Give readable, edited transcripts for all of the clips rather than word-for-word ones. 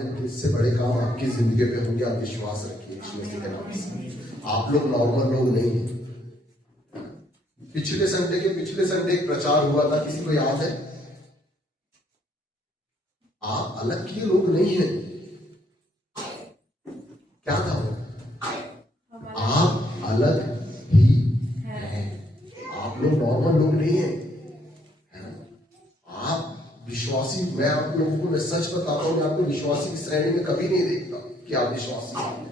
में, तो इससे बड़े काम आपकी जिंदगी पे होंगे। आप विश्वास रखिए यीशु मसीह के नाम से। आप लोग नॉर्मल लोग नहीं हैं। पिछले संडे एक प्रचार हुआ था, किसी को याद है? आप अलग के लोग नहीं हैं। क्या था वो? आप अलग ही हैं। आप लोग नॉर्मल लोग नहीं हैं। आप विश्वासी, मैं आप लोगों को मैं सच बताता हूं, मैं आपको विश्वासी की श्रेणी में कभी नहीं देखता कि आप विश्वासी हैं।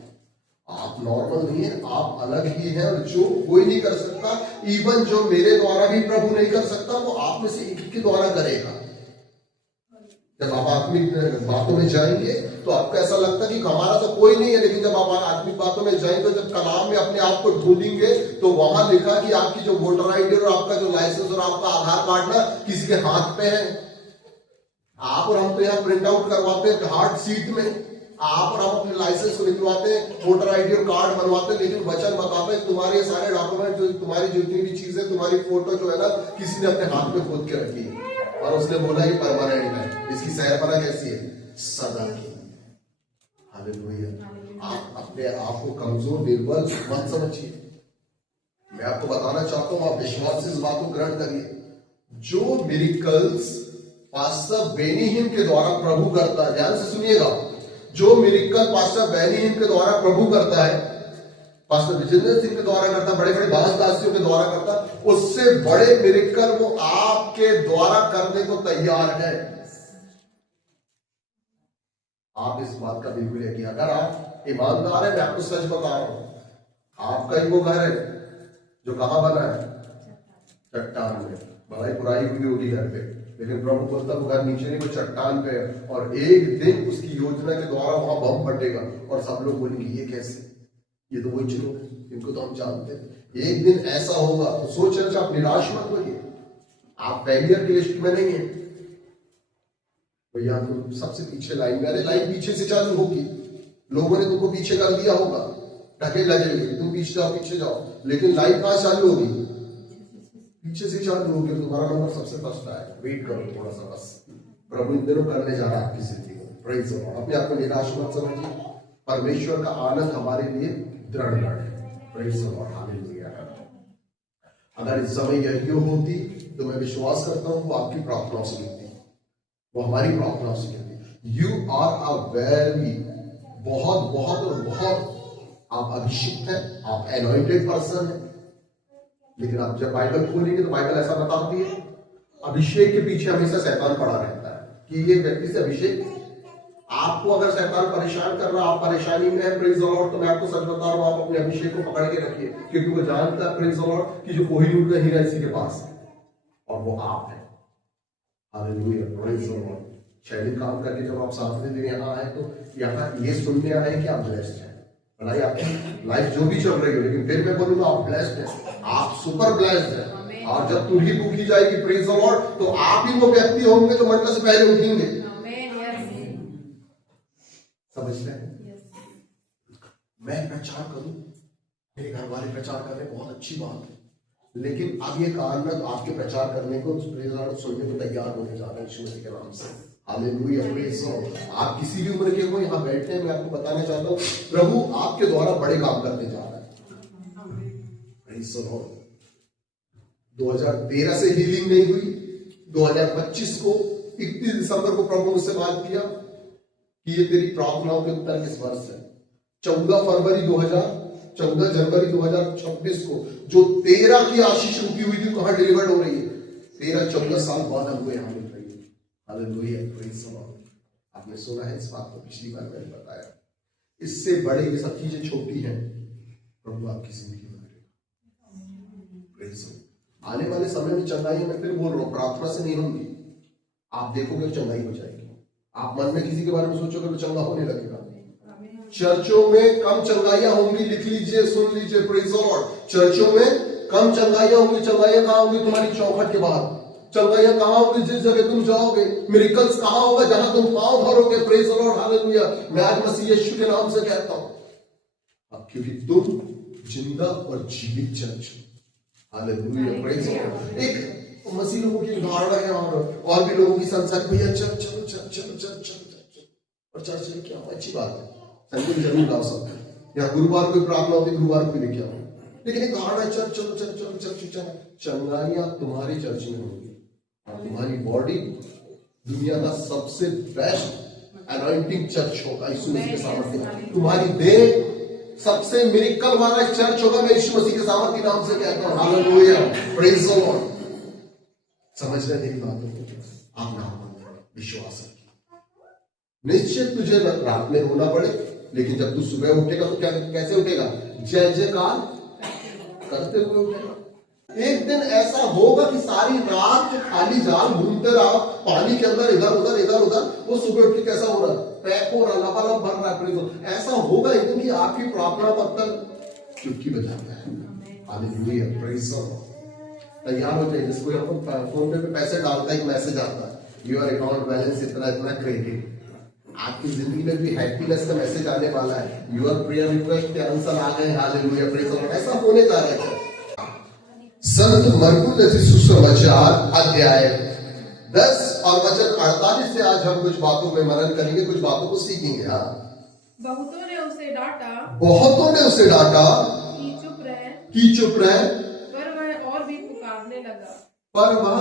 आप नॉर्मल नहीं है, आप अलग ही हैं। और जो कोई नहीं कर सकता, इवन जो मेरे द्वारा भी प्रभु नहीं कर सकता, वो आप में से एक के द्वारा करेगा। जब आप आत्मिक बातों में जाएंगे तो आपको ऐसा लगता है कि हमारा तो कोई नहीं है, लेकिन जब आप आत्मिक बातों में जाएंगे, जब कलाम में अपने आप को ढूंढेंगे, तो वहां लिखा कि आपकी जो वोटर आईडी और आपका जो लाइसेंस और आपका आधार कार्ड ना किसी के हाथ पे है। आप और हम तो यहाँ प्रिंट आउट करवाते हैं हार्ड सीट में, आप और हम अपने लाइसेंस को निकलवाते हैं, वोटर आईडी और कार्ड बनवाते हैं, लेकिन वचन बताता है तुम्हारे सारे डॉक्यूमेंट, जो तुम्हारी जितनी भी चीजें, तुम्हारी फोटो जो है ना, किसी ने अपने हाथ में खोद के रखी है और उसने बोला ये परमानेंट है, इसकी सहरपना कैसी है? सदा की। हालेलुया। आप अपने आप को कमजोर निर्बल मत समझिए। मैं आपको बताना चाहता हूं, आप विश्वास से इस बात को ग्रहण करिए। जो मिरेकल्स पास्टर बेनी हिम के द्वारा प्रभु करता है, ध्यान से सुनिएगा, जो मिरेकल पास्टर बेनी हिम के द्वारा प्रभु करता है, पास्टर विजेंद्र सिंह के द्वारा करता, बड़े बड़े दासियों के द्वारा करता, उससे बड़े मिरेकल वो आपके द्वारा करने को तैयार है। आप इस बात का बिल्कुल है कि अगर आप ईमानदार है, मैं आपको सच बता रहा हूं, आपका ही वो घर है जो कहां बना है? चट्टान में। भलाई बुराई हुई होगी घर पे, लेकिन प्रभु बोलता वो घर नीचे नहीं, वो चट्टान पे है। और एक दिन उसकी योजना के द्वारा वहां बम फटेगा और सब लोग बोलेंगे ये कैसे? ये तो वही चलो, इनको तो हम जानते हैं। एक दिन ऐसा होगा तो सोच रहे आप निराश मत होइए। आप फेलियर की लिस्ट में नहीं है भैया, तुम सबसे पीछे लाइन में, अरे लाइन पीछे से चालू होगी, लोगों ने तुमको पीछे कर दिया होगा, ढकेल लगेगी, तुम पीछे जाओ, लेकिन लाइन कहां चालू होगी? पीछे से चालू होगी, तुम्हारा नंबर सबसे फर्स्ट आएगा। वेट करो थोड़ा सा बस, प्रभु इन दिनों करने जा रहा है आपकी जिंदगी में। Praise the Lord. अपने आप को निराश मत समझिए, परमेश्वर का आनंद हमारे लिए दृढ़ है। Praise the lord. हालेलुया। अगर इस समय यही होती तो मैं विश्वास करता हूं वो आपकी प्रार्थनाओं से गिरती, वो हमारी प्रार्थनाओं से गिरती। यू आर अ वेरी, बहुत बहुत और बहुत आप अभिषिक्त हैं, आप एनॉइंटेड पर्सन हैं। लेकिन आप जब बाइबल खोलेंगे तो बाइबल ऐसा बताती है, अभिषेक के पीछे हमेशा शैतान पड़ा रहता है कि ये व्यक्ति से अभिषेक। आपको अगर शैतान परेशान कर रहा, आप परेशानी में है, प्रेज़ द लॉर्ड, तो मैं आपको सच बता रहा हूं, आप अपने अभिषेक को पकड़ के रखिए, क्योंकि वो जानता है, प्रेज़ द लॉर्ड, कि जो कोहिनूर का हीरा इसी के पास है और वो आप है। हालेलुया। Praise the Lord. शैली काम करके जब आप 7वें दिन यहाँ आए तो यहाँ ये सुनने आए कि आप ब्लेस्ड हैं। भलाई आपकी लाइफ जो भी चल रही हो, लेकिन फिर मैं बोलूंगा आप ब्लेस्ड हैं, आप सुपर ब्लेस्ड हैं। और जब तुरही फूकी जाएगी, प्रेज़ द लॉर्ड, तो आप ही वो व्यक्ति होंगे जो मरने से पहले उठेंगे। समझते हैं? मैं प्रचार करूं, मेरे घर वाले प्रचार कर रहे हैं, बहुत अच्छी बात है, लेकिन अब ये कारण है तो आपके प्रचार करने को, प्रेज़ द लॉर्ड, सुनने को तैयार होने जा रहे हैं यीशु मसीह के नाम से। हालेलुया। Praise the Lord. आप किसी भी उम्र के हो यहाँ बैठे हैं, मैं आपको बताना चाहता हूँ प्रभु आपके द्वारा बड़े काम करने जा रहा है। Praise the Lord. 2013 से हीलिंग नहीं हुई, 2025 को 31 दिसंबर को प्रभु मुझसे बात किया कि ये तेरी प्रार्थनाओं के उत्तर किस वर्ष है। 14 जनवरी 2026 को जो 13 की आशीष रुकी हुई थी, कहां डिलीवर्ड हो रही है? 13-14 साल बाद हमको यहाँ मिल रही है। हालेलुया। Praise the Lord. आपने सुना है इस बात को, पिछली बार मैंने बताया, इससे बड़े ये सब चीजें छोटी हैं, प्रभु आपकी जिंदगी में करेगा। Praise the Lord. आने वाले समय में चंगाई, मैं फिर बोल रहा हूं, प्रार्थना से नहीं होंगी, आप देखोगे चंगाई हो जाएगी। आप मन में किसी के बारे में सोचोगे तो चंगा होने लगेगा। चर्चों में कम चंगाइयां होंगी, लिख लीजिए, सुन लीजिए, प्रेज़ द लॉर्ड। चर्चों में कम चंगाइयां होंगी। चंगाइयां कहां होंगी? तुम्हारी चौखट के बाहर। चंगाइयां कहां होंगी? जिस जगह तुम जाओगे। मिरेकल्स कहां होगा? जहां तुम पांव भरोगे। Praise the lord. हालेलुया। मैं आज मसीह यीशु के नाम से कहता हूं, अब क्योंकि तुम जिंदा और जीवित church. Hallelujah. Praise the Lord. एक मसीह लोगों की धारणा है और भी लोगों की संसार, भैया चल चल चल चल चल चल चल, और चर्च लेके आओ, अच्छी बात है, संडे जरूर गाओ सब, या गुरुवार को प्रार्थना होती है गुरुवार को लेके आओ। लेकिन एक कारण है, चर्च चलो चलो चलो चर्च चलो, चंगाइयां तुम्हारी चर्च में होगी, तुम्हारी बॉडी दुनिया का सबसे बेस्ट अनॉइंटिंग चर्च होगा यीशु मसीह के सामर्थ्य में। तुम्हारी देह सबसे मिरेकल वाला चर्च होगा, मैं यीशु मसीह के सामर्थ्य के नाम से कहता हूं, हालेलुया, प्रेज द लॉर्ड। समझ रहे मेरी बातों को? आप नाम विश्वास रखिए। निश्चित तुझे रात में रोना पड़े, लेकिन जब तू सुबह उठेगा तो क्या, कैसे उठेगा? जय जयकार करते हुए उठेगा। एक दिन ऐसा होगा कि सारी रात जो खाली जाल घूमते रहा पानी के अंदर, इधर उधर इधर उधर, वो सुबह उठ के कैसा हो रहा है? पैक हो रहा, लबालब भर रहा है। ऐसा होगा एक दिन कि आपकी प्रार्थना पत्थर चुटकी बजाता है। Hallelujah, praise the Lord. तैयार हो जाइए। जिसको अपन फोन पे पैसे डालता है, एक मैसेज आता है, योर अकाउंट बैलेंस इतना इतना क्रेडिट। आपकी जिंदगी में भी हैप्पीनेस का मैसेज आने वाला है, योर प्रेयर रिक्वेस्ट के आंसर आ गए। Hallelujah, praise the Lord. ऐसा होने जा रहा है। संत मरकुस रचित सुसमाचार अध्याय 10 और वचन 48 से आज हम कुछ बातों में मनन करेंगे, कुछ बातों को सीखेंगे। हाँ, बहुतों ने उसे डांटा, बहुतों ने उसे डांटा कि चुप रहे, कि चुप रहे, पर वह और भी पुकारने लगा, पर वह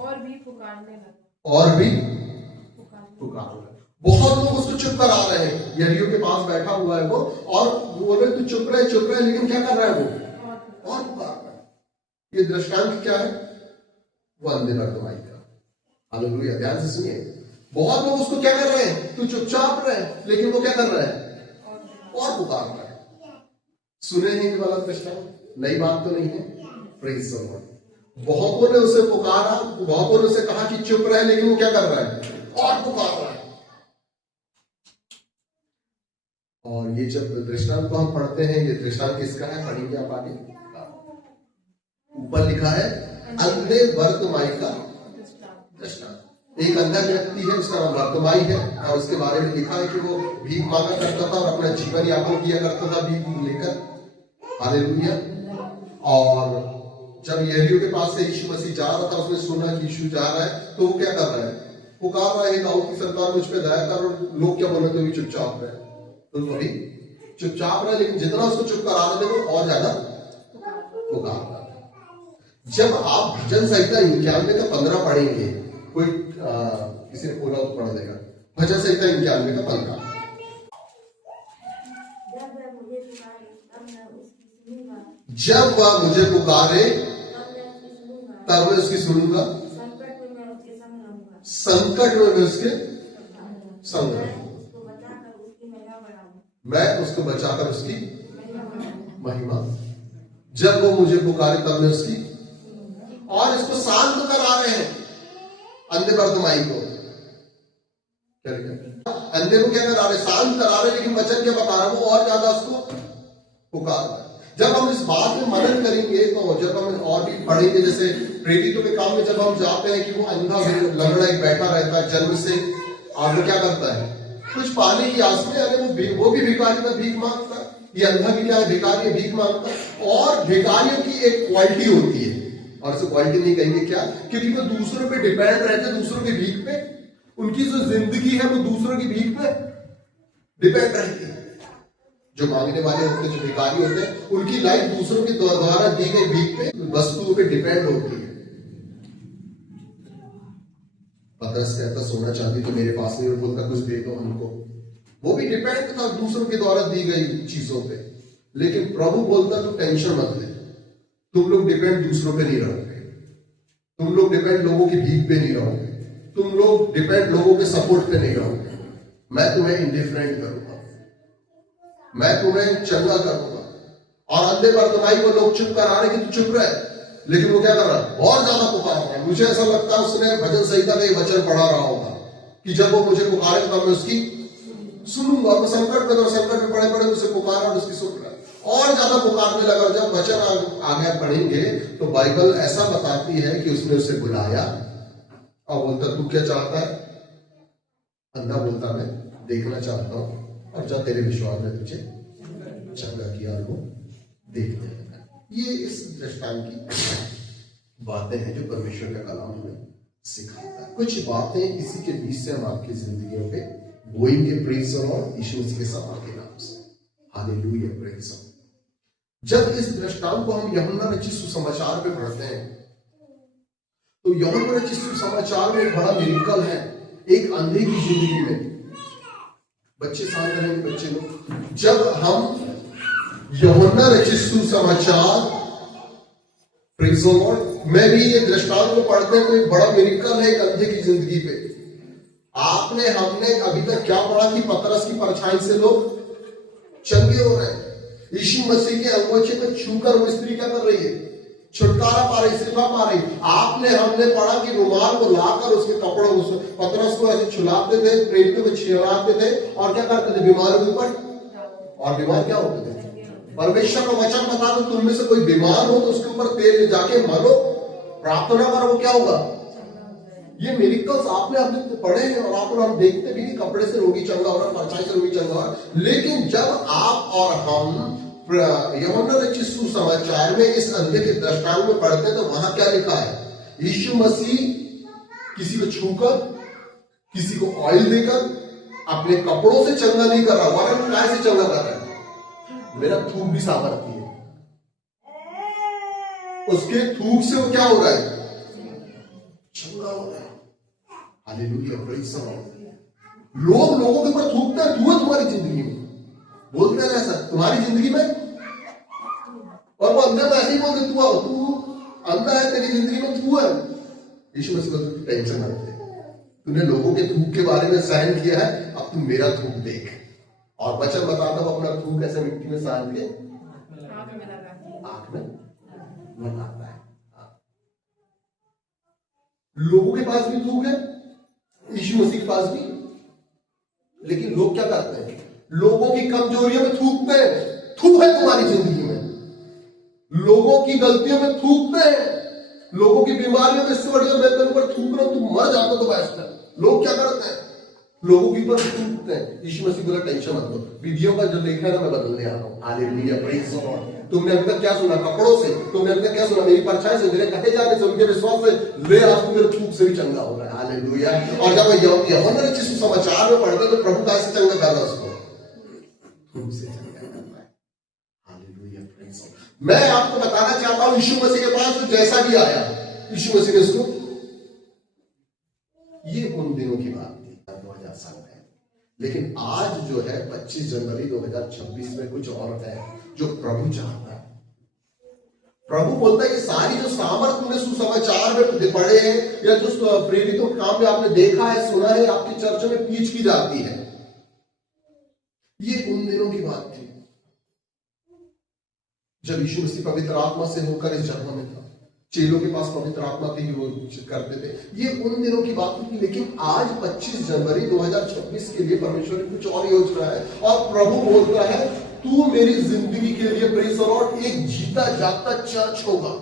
और भी पुकारने लगा, और भी पुकारने लगा। बहुत लोग उसको चुप करा रहे हैं। यरीहो के पास बैठा हुआ है वो, और बोल रहे तू चुप रहे, लेकिन क्या कर रहा है वो? और पुकार रहा है। ये दृष्टांत क्या है? वो अंधे बर्तमाई का। हालेलुया, ध्यान से सुनिए। बहुत लोग उसको क्या कर रहे हैं? तू चुपचाप रहे, लेकिन वो क्या कर रहा है? और पुकार रहा है। सुने हैं ये वाला दृष्टांत? नई बात तो नहीं है। Praise the Lord. बहुतों ने उसे पुकारा, बहुतों ने उसे कहा कि चुप रहे, लेकिन वो क्या कर रहा है? और पुकार रहा है। और ये जब दृष्टांत को हम पढ़ते हैं, ये दृष्टांत किसका है? पढ़ेंगे आप आगे। ऊपर लिखा है अंधे बर्तमाई का दृष्टांत। एक अंधा व्यक्ति है, उसका नाम बर्तमाई है, और उसके बारे में लिखा है कि वो भीख मांगा करता था और अपना जीवन यापन किया करता था भीख लेकर। हालेलुया। और जब यरीहो के पास से यीशु मसीह जा रहा था, उसने सुना कि यीशु जा रहा है, तो वो क्या कर रहा है? पुकार रहा है, दाऊद की सरकार मुझ पे दया कर। और लोग क्या बोले? तो चुपचाप रहे, तो वही चुपचाप रहे, लेकिन जितना उसको चुप करा रहे थे वो और ज्यादा पुकार रहा। जब आप भजन संहिता 91 का 15 पढ़ेंगे, कोई किसी ने बोला तो पढ़ देगा। भजन संहिता 91 का 15। जब वह मुझे पुकारे तब मैं उसकी सुनूंगा, संकट में मैं उसके संग रहूंगा, मैं उसको बचाकर उसकी महिमा। जब वो मुझे पुकारे तब मैं उसकी, और इसको शांत करा रहे हैं अंधे बर्तमाई को। क्या लिखा? अंधे को क्या करा रहे? शांत करा रहे, लेकिन वचन क्या बता रहा है? वो और ज्यादा उसको पुकार रहा है। जब हम इस बात में मनन करेंगे, तो जब हम और भी पढ़ेंगे, जैसे प्रेरितों के काम में जब हम जाते हैं कि वो अंधा लंगड़ा एक बैठा रहता है जन्म से, और वो क्या करता है? कुछ पाने की आस में। अरे वो भी भिखारी था, भीख मांगता। ये अंधा भी क्या है? भिखारी है, भीख मांगता। और भिखारियों की एक क्वालिटी होती है, और इसे क्वालिटी नहीं कहेंगे क्या? क्योंकि वो दूसरों पे डिपेंड रहते हैं, दूसरों की भीख पे। उनकी जो जिंदगी है वो दूसरों की भीख पे डिपेंड रहती है। जो मांगने वाले होते हैं, जो भिखारी होते हैं, उनकी लाइफ दूसरों के द्वारा दी गई भीख पे, वस्तुओं पे डिपेंड होती है। पतरस कहता सोना चांदी तो मेरे पास नहीं, और बोलता कुछ दे दो हमको। वो भी डिपेंड था दूसरों के द्वारा दी गई चीजों पे। लेकिन प्रभु बोलता तो टेंशन मत ले, तुम लोग डिपेंड दूसरों पे नहीं रहोगे, तुम लोग डिपेंड लोगों की भीख पे नहीं रहोगे, तुम लोग डिपेंड लोगों के सपोर्ट पे नहीं रहोगे। मैं तुम्हें इंडिफरेंट करूंगा, मैं तुम्हें चंगा करूंगा। और अंधे बर्तमाई को लोग चुप करा रहे कि तू चुप रहे, लेकिन वो क्या कर रहा है? और ज्यादा पुकार रहा है। मुझे ऐसा लगता है उसने भजन संहिता में वचन पढ़ा रहा होगा कि जब वो मुझे पुकारे तब मैं उसकी सुनूंगा। मैं संकट में, संकट में पड़े पड़े उसे पुकारा और उसकी सुन रहा है, और ज्यादा पुकारने लगा। जब वचन आगे पढ़ेंगे तो बाइबल ऐसा बताती है कि उसने उसे बुलाया और बोलता तू क्या चाहता है? अंधा बोलता मैं देखना चाहता हूं, और जब तेरे विश्वास ने तुझे चंगा किया और वो देखने लगा। ये इस दृष्टांत की बातें हैं जो परमेश्वर का कलाम हमें सिखाता है। कुछ बातें इसी के बीच से हम आपकी जिंदगियों पे बोएंगे प्रेज द लॉर्ड यीशु मसीह के सभा के नाम से। Hallelujah, praise the Lord. जब इस दृष्टांत को हम यूहन्ना रचित सुसमाचार पे पढ़ते हैं तो यूहन्ना रचित सुसमाचार में एक बड़ा मिरेकल है। एक अंधे की जिंदगी में, बच्चे शांत रहेंगे बच्चे लोग, जब हम यूहन्ना रचित सुसमाचार प्रेज द लॉर्ड में भी ये दृष्टांत को पढ़ते हैं तो एक बड़ा मिरेकल है एक अंधे की जिंदगी पे। हमने अभी तक क्या पढ़ा कि पतरस की परछाई से लोग चंगे हो रहे हैं। यीशु मसीह के अंगोछे पे छूकर वो स्त्री क्या कर रही है? छुटकारा पा रही, शिफा पा रही। हमने पढ़ा कि रुमाल को लाकर उसके कपड़ों को पतरस को ऐसे छुलाते थे, प्रेरितों को छिड़ाते थे और क्या करते थे? बीमार के ऊपर, और बीमार क्या होते थे? परमेश्वर का वचन बता दो तुम में से कोई बीमार हो तो उसके ऊपर तेल ले जाके मरो, प्रार्थना करो, वो क्या होगा? ये मिरेकल्स आपने अभी पढ़े हैं और आप हम देखते भी, कपड़े से रोगी चंगा हो रहा, परछाई से रोगी चंगा हो रहा। लेकिन जब आप और हम यूहन्ना रचित सुसमाचार में इस अंधे के दृष्टांत में पढ़ते हैं तो वहां क्या लिखा है? यीशु मसीह किसी को छूकर, किसी को ऑयल देकर, अपने कपड़ों से चंगा नहीं कर रहा, वरन काय से चंगा कर रहा है? मेरा थूक भी सामर्थ्य है, उसके थूक से वो क्या हो रहा है? चंगा हो रहा है। Hallelujah, praise the Lord. लोगों के ऊपर थूकते हैं, धुआं तुम्हारी जिंदगी में बोलते हैं ऐसा तुम्हारी जिंदगी में, और वो अंदर में ऐसे ही बोलते तू अंधा है, तेरी जिंदगी में थू है। यीशु मसीह बोलते टेंशन मत ले, तूने लोगों के थूक के बारे में सहन किया है, अब तू मेरा थूक देख। और वचन बताता हूं अपना थूक ऐसे मिट्टी में सान के आंख में लगाता है। लोगों के पास भी थूक है, यीशु मसीह के पास भी, लेकिन लोग क्या करते हैं? लोगों की कमजोरियों में थूकते हैं। थू है तुम्हारी जिंदगी में, लोगों की गलतियों में थूकते हैं, लोगों की बीमारियों में, इससे बढ़िया मैं तेरे ऊपर थूक रहा हूं, तू मर जाता तो बेस्ट है। लोग क्या करते हैं? लोगों के ऊपर थूकते हैं। यीशु मसीह बोला टेंशन मत लो, विधियों का जो लेखा है ना मैं बदलने आ रहा हूं। Hallelujah, praise the Lord. तुमने अभी तक क्या सुना? कपड़ों से। तुमने अभी तक क्या सुना? मेरी परछाई से, मेरे कहे जाने से, उनके विश्वास से। ले आज मेरे थूक से भी चंगा हो रहा है। हालेलुया। और जब यूहन्ना रचित सुसमाचार में पढ़ते तो प्रभु कैसे चंगा कर रहा है? उसको थूक से चंगा कर रहा है। Hallelujah, praise the Lord. मैं आपको बताना चाहता हूं यीशु मसीह के पास जैसा भी आया, यीशु मसीह ने इसको, ये उन दिनों की बात थी 2000 साल है। लेकिन आज जो है 25 जनवरी 2026 में कुछ और है जो प्रभु चाहता है। प्रभु बोलता है ये सारी जो सामर्थ तुमने सुसमाचार में पढ़े हैं या जो प्रेरितों के काम में आपने देखा है, सुना है, आपकी चर्चा में पीछ की जाती है, ये उन दिनों की बात थी जब यीशु मसीह पवित्र आत्मा से होकर इस जन्म में था। चेलों के पास पवित्र आत्मा थी, वो करते थे। ये उन दिनों की बात थी। लेकिन आज 25 जनवरी 2026 के लिए परमेश्वर ने कुछ और योजना है और प्रभु बोलता है तू मेरी जिंदगी के लिए प्रेज़ द लॉर्ड एक जीता जागता चर्च होगा।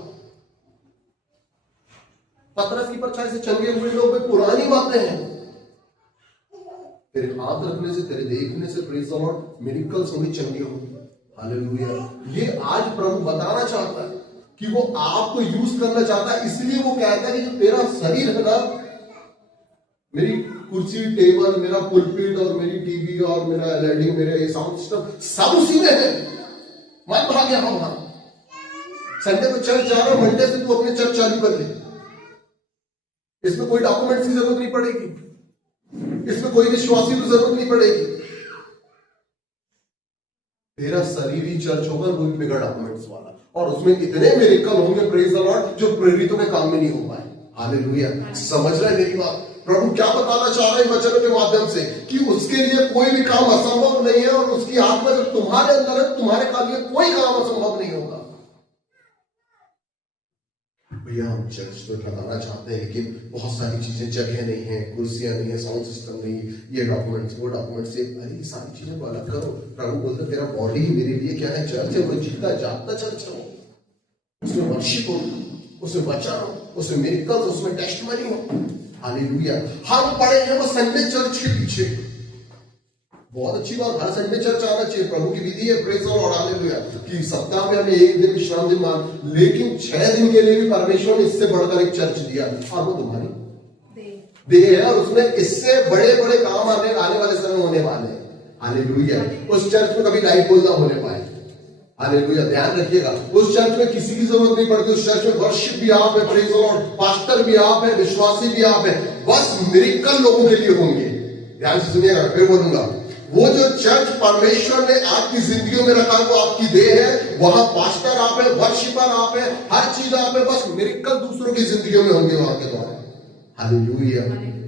पतरस की परछाई से चंगे हुए लोग में पुरानी बातें हैं, तेरे हाथ रखने से, तेरे देखने से प्रेज़ द लॉर्ड मिरेकल्स होंगे, चंगे होंगे। हालेलुया। ये आज प्रभु बताना चाहता है कि वो आपको यूज करना चाहता है। इसलिए वो कहता है कि जो तेरा शरीर है ना, मेरी कुर्सी, टेबल, मेरा पुलपिट और मेरी टीवी और मेरा एलईडी, मेरे साउंड सिस्टम सब उसी में है। मैं भाग गया वहां, संडे को चर्च जा रहा हूं, मंडे से तू अपने चर्च चालू कर ले। इसमें कोई डॉक्यूमेंट्स की जरूरत नहीं पड़ेगी, इसमें कोई विश्वासी की जरूरत नहीं पड़ेगी। तेरा शरीर ही चर्च होगा, वो भी बिना डॉक्यूमेंट्स वाला, और उसमें इतने मिरेकल होंगे प्रेज़ द लॉर्ड जो प्रेरितों के काम में नहीं हो पाए। हालेलुया। समझ रहे मेरी बात? प्रभु क्या बताना चाह रहे हैं वचनों के माध्यम से कि उसके लिए कोई भी काम असंभव नहीं है, और उसकी आत्मा जब तुम्हारे अंदर है, तुम्हारे काम में कोई काम असंभव नहीं होगा। भैया हम चर्च तो लगाना चाहते हैं, लेकिन बहुत सारी चीजें, जगह नहीं है, कुर्सियां नहीं है, साउंड सिस्टम नहीं, ये डॉक्यूमेंट्स, वो डॉक्यूमेंट्स, अरे ये सारी चीजें को अलग करो। प्रभु बोलते तेरा बॉडी मेरे लिए क्या है? चर्च है। वो जीता जागता चर्च हो, उसमें वर्शिप हो, उसमें वचन हो, उसमें मिरेकल्स, उसमें टेस्टिमनी हो। हालेलुया। हम पड़े हैं वो संडे चर्च के पीछे। बहुत अच्छी बात, हर संडे चर्च आना चाहिए, प्रभु की विधि है प्रेज़ द लॉर्ड। हालेलुया। कि सप्ताह में हमें एक दिन विश्राम दिन मान, लेकिन 6 दिन के लिए भी परमेश्वर ने इससे बढ़कर एक चर्च दिया, और वो तुम्हारी देह है और उसमें इससे बड़े बड़े काम आने वाले समय होने वाले हैं। हालेलुया। उस चर्च में कभी लाइट बोल ना होने पाए। हालेलुया। ध्यान रखिएगा, उस चर्च में किसी की जरूरत नहीं पड़ती। उस चर्च में वर्शिप भी आप है, प्रेज द लॉर्ड, पास्टर भी आप है, विश्वासी भी आप है, बस मिरेकल लोगों के लिए होंगे। ध्यान से सुनिएगा, फिर बोलूंगा, वो जो चर्च परमेश्वर ने आपकी जिंदगियों में रखा वो आपकी देह है, वहां पास्टर आप है, वर्शिपर आप है, हर चीज आप है, बस मिरेकल दूसरों की जिंदगियों में होंगे वहां के द्वारा। हालेलुया।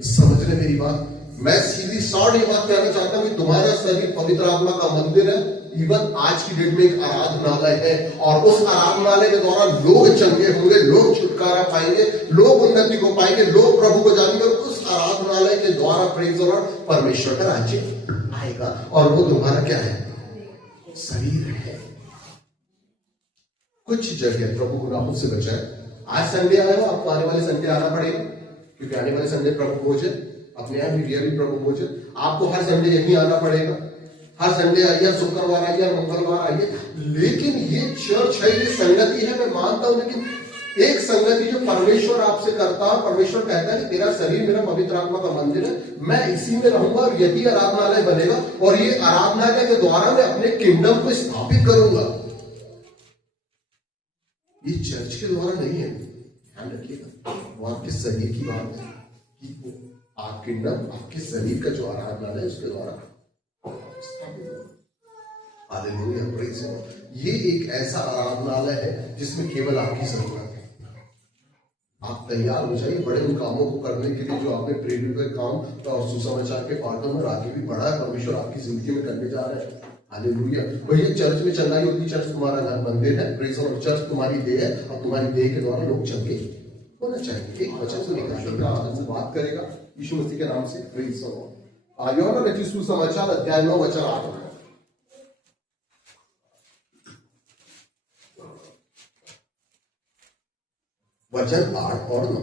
समझ रहे मेरी बात? मैं सीधी शॉर्ट ये बात कहना चाहता हूं कि तुम्हारा शरीर पवित्र आत्मा का मंदिर है। इवन आज की डेट में एक आराधनालय है और उस आराधनालय के द्वारा लोग चंगे होंगे, लोग छुटकारा पाएंगे, लोग उन्नति को पाएंगे, लोग प्रभु को जानेंगे। और उस आराधनालय के द्वारा प्रेज द लॉर्ड परमेश्वर का राज्य आएगा और वो तुम्हारा क्या है? शरीर है। कुछ जगह प्रभु गुनाहों से बचाए। आज संडे आए हो, आपको आने वाले संडे आना पड़ेगा, क्योंकि आने वाले संडे प्रभु भोज है, अपने यहाँ भी रियली प्रभु भोज है। आपको हर संडे यहीं आना पड़ेगा। हर संडे आइए, शुक्रवार आइए, मंगलवार आइए। लेकिन ये चर्च है, ये संगति है, मैं मानता हूं, लेकिन एक संगति जो परमेश्वर आपसे करता है, परमेश्वर कहता है कि तेरा शरीर मेरा पवित्र आत्मा का मंदिर है, मैं इसी में रहूंगा और यही आराधनालय बनेगा और ये आराधनालय के द्वारा मैं अपने किंगडम को स्थापित करूंगा। ये चर्च के द्वारा नहीं है, ध्यान रखिएगा। वो आपके शरीर की बात है कि आप किंगडम, आपके शरीर का जो आराधनालय है उसके द्वारा स्थापित होगा। Hallelujah, praise the Lord. ये एक ऐसा आराधनालय है जिसमें केवल आपकी जरूरत है। आप तैयार हो जाइए बड़े उन कामों को करने के लिए जो आपने प्रेरित हुए काम और सुसमाचार के पाठों में आगे भी बढ़ा है, परमेश्वर आपकी जिंदगी में करने जा रहे हैं। हालेलुया। भैया चर्च में चलना ही होती, चर्च तुम्हारा घर मंदिर है, प्रेज़ द लॉर्ड। चर्च तुम्हारी देह है और तुम्हारी देह के द्वारा लोग चंगे होना चाहिए। एक वचन सुनिएगा, आपसे बात करेगा यीशु मसीह के नाम से, प्रेज़ द लॉर्ड। यूहन्ना रचित सुसमाचार अध्याय 9 वचन 8। वचन 8 और 9।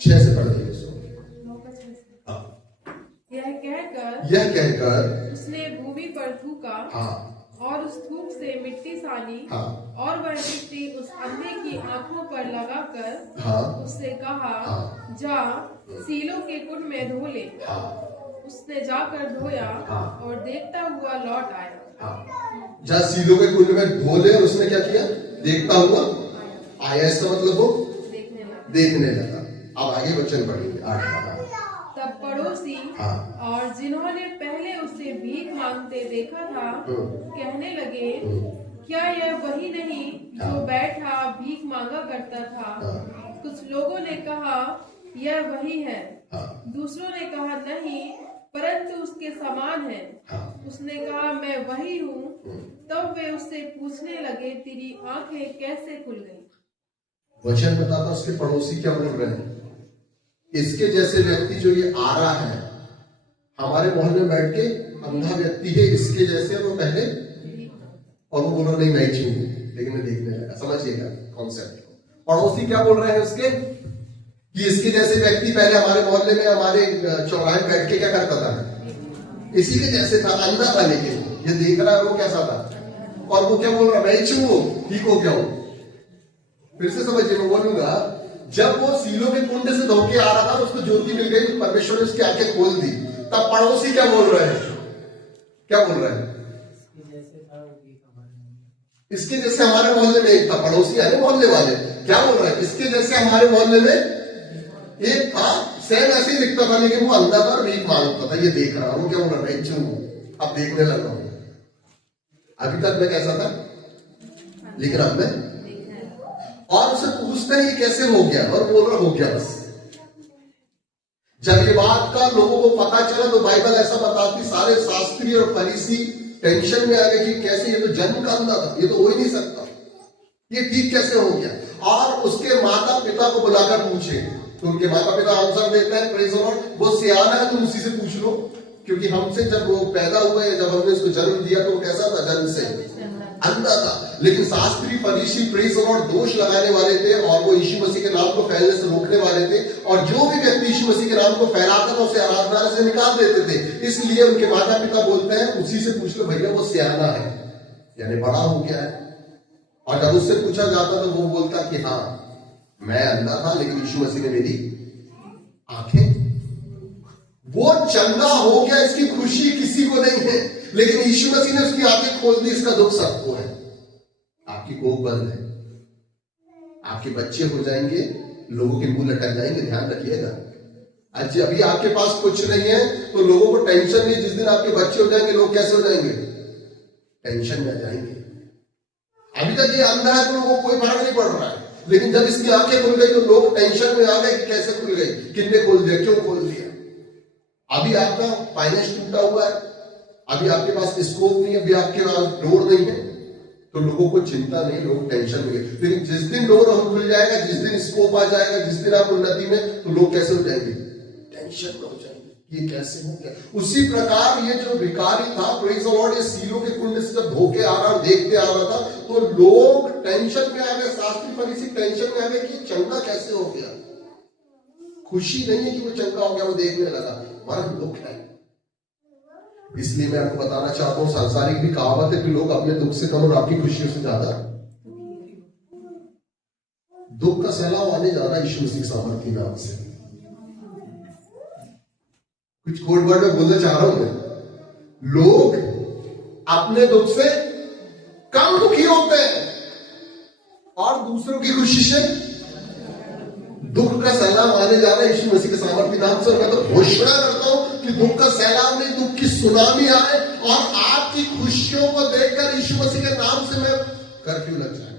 6 से पढ़ दीजिए। यह कहकर उसने भूमि पर थूका और उस थूक से मिट्टी सानी और वह मिट्टी उस अंधे की आंखों पर लगाकर उससे कहा, जा सीलों के कुंड में धो ले। उसने जाकर धोया और देखता हुआ लौट आया। जा सीलों के कुंड में धो ले, और उसने क्या किया? देखता हुआ आया। इसका मतलब वो देखने लगा। अब आगे वचन पढ़ेंगे 8। तब पड़ोसी और जिन्होंने पहले उसे भीख मांगते देखा था कहने लगे, क्या यह वही नहीं जो बैठा भीख मांगा करता था? कुछ लोगों ने कहा, यह वही है। दूसरों ने कहा, नहीं, परंतु उसके समान है। उसने कहा, मैं वही हूँ। तब वे उससे पूछने लगे, तेरी आंखें कैसे खुल गई? वचन बताता उसके पड़ोसी क्या बोल रहे हैं? इसके जैसे व्यक्ति जो ये आ रहा है हमारे मोहल्ले में बैठ के, अंधा व्यक्ति है इसके जैसे, वो पहले, और वो बोल रहा नहीं मैं ही हूं, लेकिन मैं देखने लगा। समझिएगा कॉन्सेप्ट। पड़ोसी क्या बोल रहे हैं उसके? कि इसके जैसे व्यक्ति पहले हमारे मोहल्ले में, हमारे चौराहे में बैठ के क्या करता था? इसी के जैसे था, अंधा था, लेकिन ये देख रहा है वो कैसा था। और वो क्या बोल रहा, मैं ही हूं, ठीक हो क्या हूं? फिर से समझिए, मैं बोलूंगा, जब वो सीलों के कुंड से धोके आ रहा था, उसको ज्योति मिल गई, परमेश्वर ने उसकी आंखें खोल दी। तब पड़ोसी क्या बोल रहे हैं? क्या बोल रहे हैं? इसके जैसे हमारे मोहल्ले में एक था। पड़ोसी है मोहल्ले वाले, क्या बोल रहे हैं? इसके जैसे हमारे मोहल्ले में एक था, सेम ऐसे ही दिखता था, लेकिन वो अंधा था, भीख मांगता था। ये देख रहा, वो क्या बोल रहा है? अब देखने लगा हूं। अभी तक मैं कैसा था, लेकिन अब मैं, और उसे पूछते ही कैसे हो गया, और बोल रहा हो गया बस। जब ये बात का लोगों को पता चला तो बाइबल ऐसा बताती, सारे शास्त्री और फरीसी टेंशन में आ गए कि कैसे, ये तो जन्म का अंधा था, ये तो हो ही नहीं सकता, ये ठीक कैसे हो गया? और उसके माता पिता को बुलाकर पूछे तो उनके माता पिता आंसर देते हैं, प्रेज़ द लॉर्ड, वो सियाना है, तुम उसी से पूछ लो, क्योंकि हमसे जब वो पैदा हुआ है, जब हमने उसको जन्म दिया तो वो कैसा था? जन्म से अंधा था। लेकिन शास्त्री फरीसी प्रेज़ द लॉर्ड दोष लगाने वाले थे और वो यीशु मसीह के नाम को फैलने से रोकने वाले थे, और जो भी व्यक्ति यीशु मसीह के नाम को फैलाता था उसे आराधनालय से निकाल देते थे। इसलिए उनके माता पिता बोलते हैं, उसी से पूछ लो भैया, वो सियाना है, यानी बड़ा हो गया है। और जब उससे पूछा जाता तो वो बोलता कि हाँ, मैं अंधा था लेकिन यीशु मसीह ने मेरी आंखें, वो चंगा हो गया, इसकी खुशी किसी को नहीं है, लेकिन यीशु मसीह ने उसकी आंखें खोल दी, इसका दुख सबको है। आपकी कोख बंद है, आपके बच्चे हो जाएंगे, लोगों के मुंह लटक जाएंगे, ध्यान रखिएगा। आज अभी आपके पास कुछ नहीं है तो लोगों को टेंशन नहीं, जिस दिन आपके बच्चे हो जाएंगे लोग कैसे हो जाएंगे, टेंशन में आ जाएंगे। अभी तक ये अंधा है तो लोगों को कोई फर्क नहीं पड़ रहा है, लेकिन जब इसकी आंखें खुल गई तो लोग टेंशन में आ गए कि कैसे खुल गई, किसने खोल दिया, क्यों खोल दिया। अभी आपका फाइनेंस टूटा हुआ है, अभी आपके पास स्कोप नहीं है, अभी आपके पास डोर नहीं है, तो लोगों को चिंता नहीं, लोग टेंशन में। लेकिन जिस दिन डोर खुल जाएगा, जिस दिन स्कोप आ जाएगा, जिस दिन आप उन्नति में, तो लोग कैसे हो जाएंगे, टेंशन में हो जाएंगे, ये कैसे हो गया। उसी प्रकार ये जो भिखारी था, प्रेज़ द लॉर्ड, ये सीलों के कुंड से जब धोके आ रहा, देखते आ रहा था, तो लोग टेंशन में आ गए, शास्त्री फरीसी टेंशन में आ गए कि चंगा कैसे हो गया। खुशी नहीं है कि वो चंगा हो गया, वो देखने लगा, बड़ा दुख है। इसलिए मैं आपको बताना चाहता हूं, सांसारिक भी कहावत है कि लोग अपने दुख से कम और आपकी खुशियों से ज्यादा, दुख का सैलाब आने जा रहा है यीशु मसीह के सामर्थ्य नाम से। कुछ कोड वर्ड में बोलना चाह रहा हूं मैं, लोग अपने दुख से कम दुखी होते हैं और दूसरों की खुशी से दुख का सैलाब आने जा रहा है यीशु मसीह के सामर्थ्य नाम से। मैं तो घोषणा करता हूं कि दुख का सैलाब नहीं, दुख की सुनामी आए और आपकी खुशियों को देखकर यीशु मसीह के नाम से मैं कर्फ्यू लग जाए।